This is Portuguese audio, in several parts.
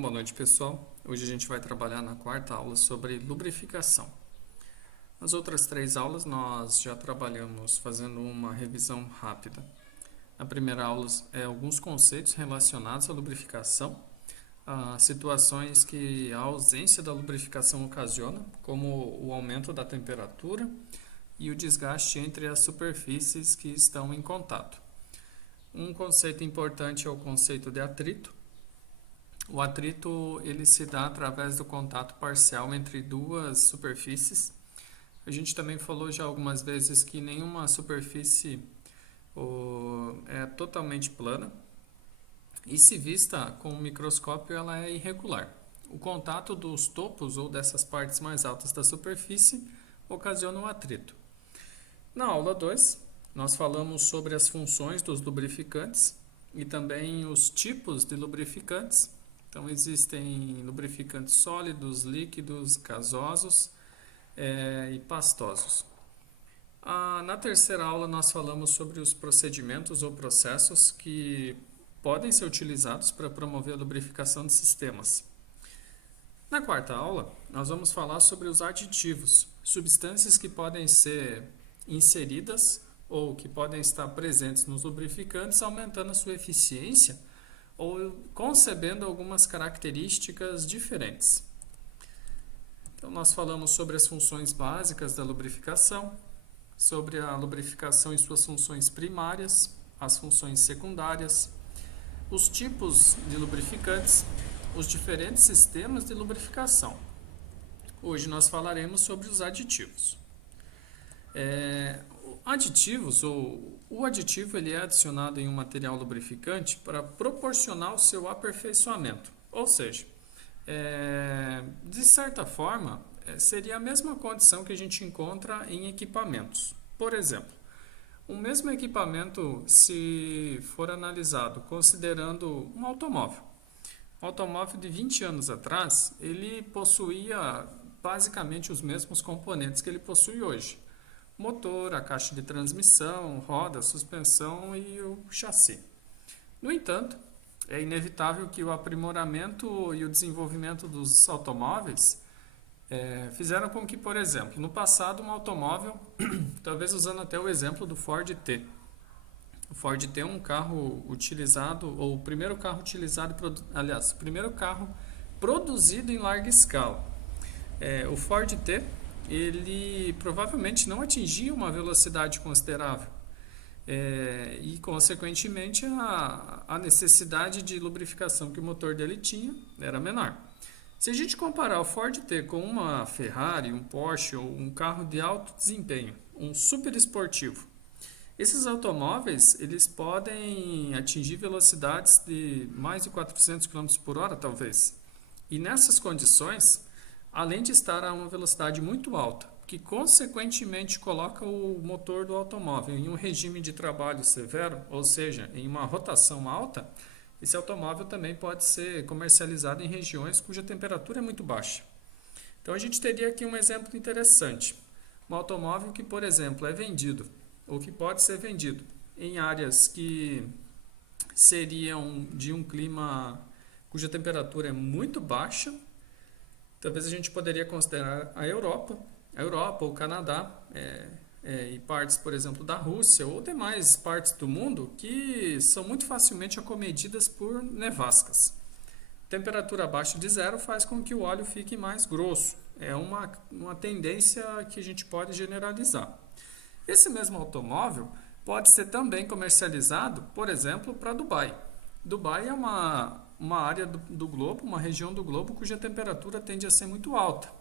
Boa noite, pessoal. Hoje a gente vai trabalhar na quarta aula sobre lubrificação. Nas outras três aulas nós já trabalhamos fazendo uma revisão rápida. Na primeira aula é alguns conceitos relacionados à lubrificação, situações que a ausência da lubrificação ocasiona, como o aumento da temperatura e o desgaste entre as superfícies que estão em contato. Um conceito importante é o conceito de atrito. O atrito ele se dá através do contato parcial entre duas superfícies. A gente também falou já algumas vezes que nenhuma superfície é totalmente plana e, se vista com o microscópio, ela é irregular. O contato dos topos ou dessas partes mais altas da superfície ocasiona o atrito. Na aula 2, nós falamos sobre as funções dos lubrificantes e também os tipos de lubrificantes. Então, existem lubrificantes sólidos, líquidos, gasosos e pastosos. Na terceira aula, nós falamos sobre os procedimentos ou processos que podem ser utilizados para promover a lubrificação de sistemas. Na quarta aula, nós vamos falar sobre os aditivos, substâncias que podem ser inseridas ou que podem estar presentes nos lubrificantes, aumentando a sua eficiência ou concebendo algumas características diferentes. Então, nós falamos sobre as funções básicas da lubrificação, sobre a lubrificação e suas funções primárias, as funções secundárias, os tipos de lubrificantes, os diferentes sistemas de lubrificação. Hoje nós falaremos sobre os aditivos. Aditivos, ou o aditivo ele é adicionado em um material lubrificante para proporcionar o seu aperfeiçoamento. Ou seja, de certa forma, seria a mesma condição que a gente encontra em equipamentos. Por exemplo, o mesmo equipamento, se for analisado considerando um automóvel. Um automóvel de 20 anos atrás, ele possuía basicamente os mesmos componentes que ele possui hoje. Motor, a caixa de transmissão, roda, suspensão e o chassi. No entanto, é inevitável que o aprimoramento e o desenvolvimento dos automóveis fizeram com que, por exemplo, no passado um automóvel, talvez usando até o exemplo do Ford T. O Ford T é um carro utilizado, ou o primeiro carro utilizado, aliás, o primeiro carro produzido em larga escala. O Ford T ele provavelmente não atingia uma velocidade considerável e, consequentemente, a necessidade de lubrificação que o motor dele tinha era menor. Se a gente comparar o Ford T com uma Ferrari, um Porsche ou um carro de alto desempenho, um super esportivo, esses automóveis eles podem atingir velocidades de mais de 400 km por hora, talvez. E nessas condições, além de estar a uma velocidade muito alta, que consequentemente coloca o motor do automóvel em um regime de trabalho severo, ou seja, em uma rotação alta, esse automóvel também pode ser comercializado em regiões cuja temperatura é muito baixa. Então a gente teria aqui um exemplo interessante. Um automóvel que, por exemplo, é vendido, ou que pode ser vendido, em áreas que seriam de um clima cuja temperatura é muito baixa. Talvez a gente poderia considerar a Europa ou o Canadá, e partes, por exemplo, da Rússia ou demais partes do mundo que são muito facilmente acometidas por nevascas. Temperatura abaixo de zero faz com que o óleo fique mais grosso. É uma tendência que a gente pode generalizar. Esse mesmo automóvel pode ser também comercializado, por exemplo, para Dubai. Dubai é uma área do globo, uma região do globo cuja temperatura tende a ser muito alta.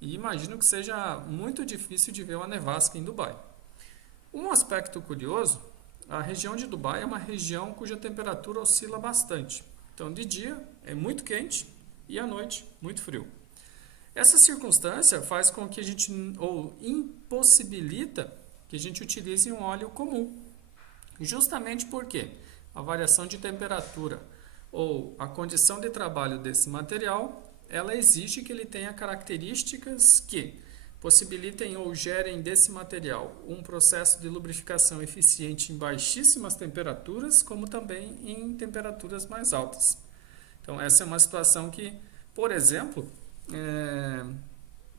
E imagino que seja muito difícil de ver uma nevasca em Dubai. Um aspecto curioso, a região de Dubai é uma região cuja temperatura oscila bastante. Então, de dia é muito quente e à noite muito frio. Essa circunstância faz com que a gente, ou impossibilita que a gente utilize um óleo comum. Justamente porque a variação de temperatura ou a condição de trabalho desse material, ela exige que ele tenha características que possibilitem ou gerem desse material um processo de lubrificação eficiente em baixíssimas temperaturas, como também em temperaturas mais altas. Então, essa é uma situação que, por exemplo,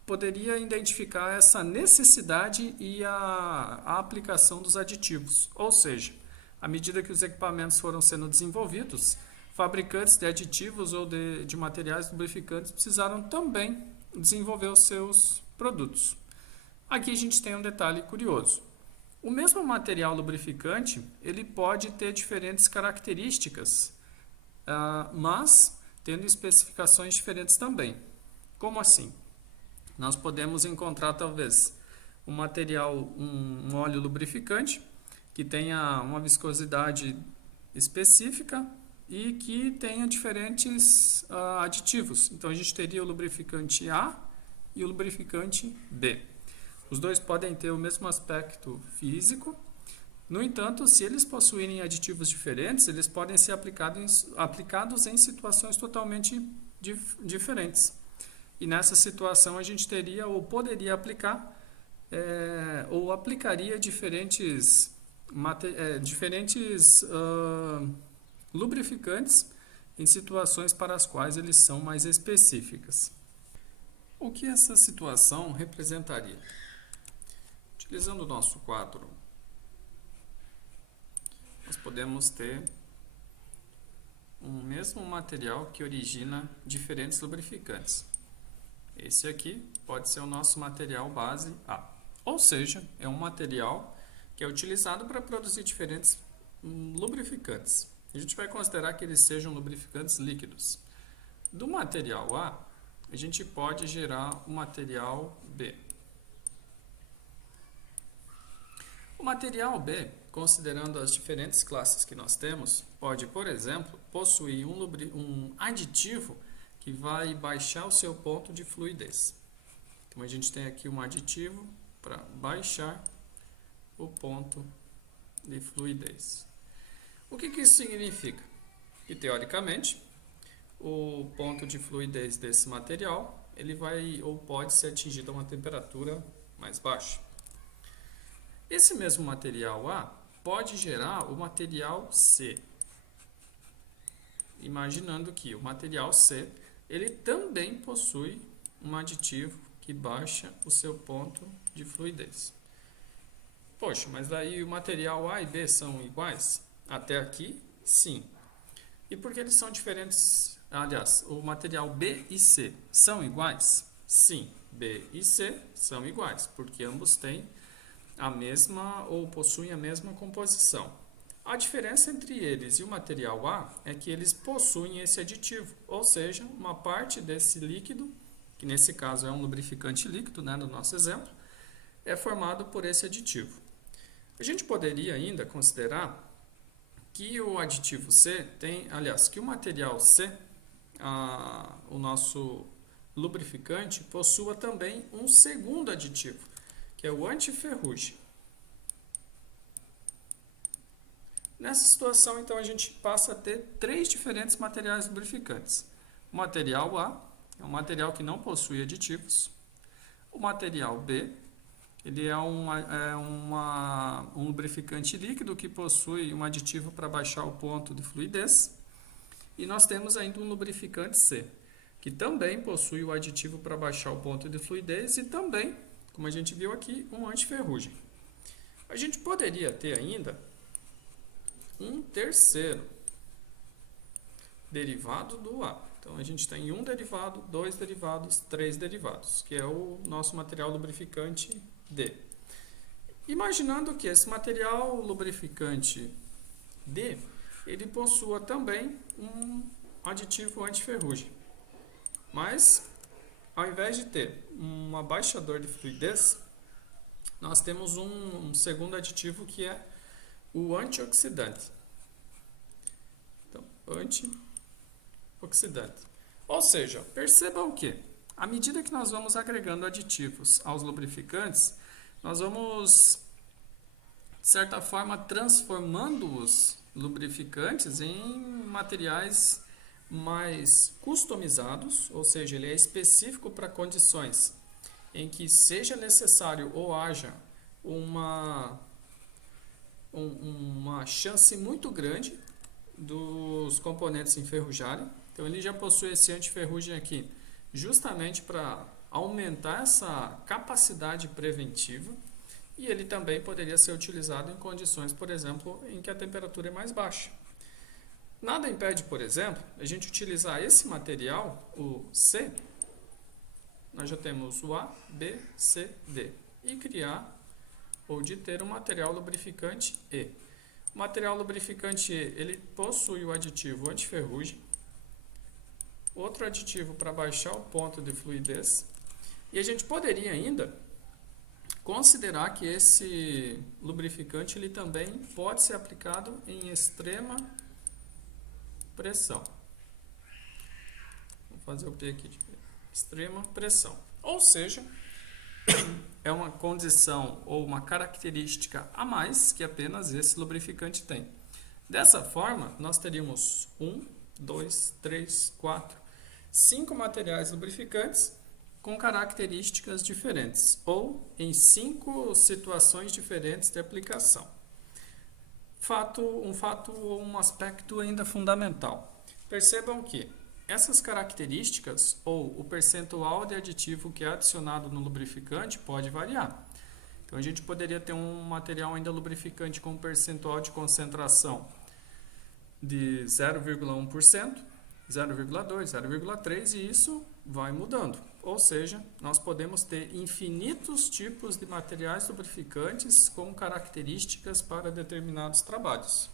poderia identificar essa necessidade e a aplicação dos aditivos. Ou seja, à medida que os equipamentos foram sendo desenvolvidos, fabricantes de aditivos ou de materiais lubrificantes precisaram também desenvolver os seus produtos. Aqui a gente tem um detalhe curioso. O mesmo material lubrificante, ele pode ter diferentes características, mas tendo especificações diferentes também. Como assim? Nós podemos encontrar talvez um material, um óleo lubrificante que tenha uma viscosidade específica e que tenha diferentes aditivos. Então a gente teria o lubrificante A e o lubrificante B. Os dois podem ter o mesmo aspecto físico. No entanto, se eles possuírem aditivos diferentes, eles podem ser aplicados em situações totalmente diferentes. E nessa situação a gente teria ou poderia aplicar ou aplicaria diferentes lubrificantes em situações para as quais eles são mais específicas. O que essa situação representaria? Utilizando o nosso quadro, nós podemos ter um mesmo material que origina diferentes lubrificantes. Esse aqui pode ser o nosso material base A, ou seja, é um material que é utilizado para produzir diferentes lubrificantes. A gente vai considerar que eles sejam lubrificantes líquidos. Do material A, a gente pode gerar o material B. O material B, considerando as diferentes classes que nós temos, pode, por exemplo, possuir um aditivo que vai baixar o seu ponto de fluidez. Então, a gente tem aqui um aditivo para baixar o ponto de fluidez. O que isso significa? Que, teoricamente, o ponto de fluidez desse material ele vai ou pode ser atingido a uma temperatura mais baixa. Esse mesmo material A pode gerar o material C. Imaginando que o material C ele também possui um aditivo que baixa o seu ponto de fluidez. Poxa, mas daí o material A e B são iguais? Até aqui, sim. E por que eles são diferentes? Aliás, o material B e C são iguais? Sim, B e C são iguais, porque ambos têm a mesma ou possuem a mesma composição. A diferença entre eles e o material A é que eles possuem esse aditivo, ou seja, uma parte desse líquido, que nesse caso é um lubrificante líquido, né, no nosso exemplo, é formado por esse aditivo. A gente poderia ainda considerar que o aditivo C que o material C, o nosso lubrificante, possua também um segundo aditivo, que é o antiferrugem. Nessa situação, então, a gente passa a ter três diferentes materiais lubrificantes. O material A é um material que não possui aditivos. O material B, ele é um lubrificante líquido que possui um aditivo para baixar o ponto de fluidez. E nós temos ainda um lubrificante C, que também possui o aditivo para baixar o ponto de fluidez e também, como a gente viu aqui, um antiferrugem. A gente poderia ter ainda um terceiro derivado do A. Então, a gente tem um derivado, dois derivados, três derivados, que é o nosso material lubrificante D. Imaginando que esse material lubrificante D, ele possua também um aditivo antiferrugem. Mas, ao invés de ter um abaixador de fluidez, nós temos um segundo aditivo que é o antioxidante. Então, antioxidante. Ou seja, percebam que, à medida que nós vamos agregando aditivos aos lubrificantes, nós vamos, de certa forma, transformando os lubrificantes em materiais mais customizados, ou seja, ele é específico para condições em que seja necessário ou haja uma chance muito grande dos componentes enferrujarem. Então ele já possui esse antiferrugem aqui, justamente para aumentar essa capacidade preventiva. E ele também poderia ser utilizado em condições, por exemplo, em que a temperatura é mais baixa. Nada impede, por exemplo, a gente utilizar esse material, o C, nós já temos o A, B, C, D, e criar ou de ter um material lubrificante E. O material lubrificante E, ele possui o aditivo antiferrugem, outro aditivo para baixar o ponto de fluidez, e a gente poderia ainda considerar que esse lubrificante ele também pode ser aplicado em extrema pressão. Vou fazer o P aqui de extrema pressão. Ou seja, é uma condição ou uma característica a mais que apenas esse lubrificante tem. Dessa forma, nós teríamos 1, 2, 3, 4, 5 materiais lubrificantes com características diferentes, ou em 5 situações diferentes de aplicação. Um aspecto ainda fundamental. Percebam que essas características, ou o percentual de aditivo que é adicionado no lubrificante, pode variar. Então, a gente poderia ter um material ainda lubrificante com um percentual de concentração de 0,1%, 0,2%, 0,3%, e isso vai mudando. Ou seja, nós podemos ter infinitos tipos de materiais lubrificantes com características para determinados trabalhos,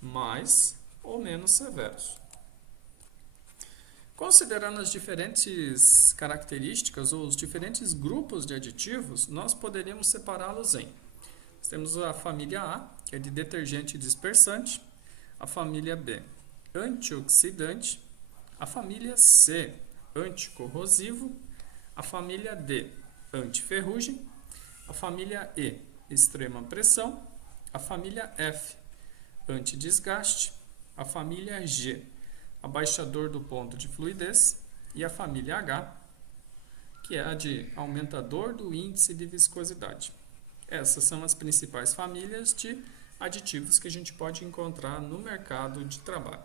mais ou menos severos. Considerando as diferentes características ou os diferentes grupos de aditivos, nós poderíamos separá-los em. Nós temos a família A, que é de detergente e dispersante, a família B, antioxidante, a família C, anticorrosivo, a família D, antiferrugem, a família E, extrema pressão, a família F, antidesgaste, a família G, abaixador do ponto de fluidez, e a família H, que é a de aumentador do índice de viscosidade. Essas são as principais famílias de aditivos que a gente pode encontrar no mercado de trabalho.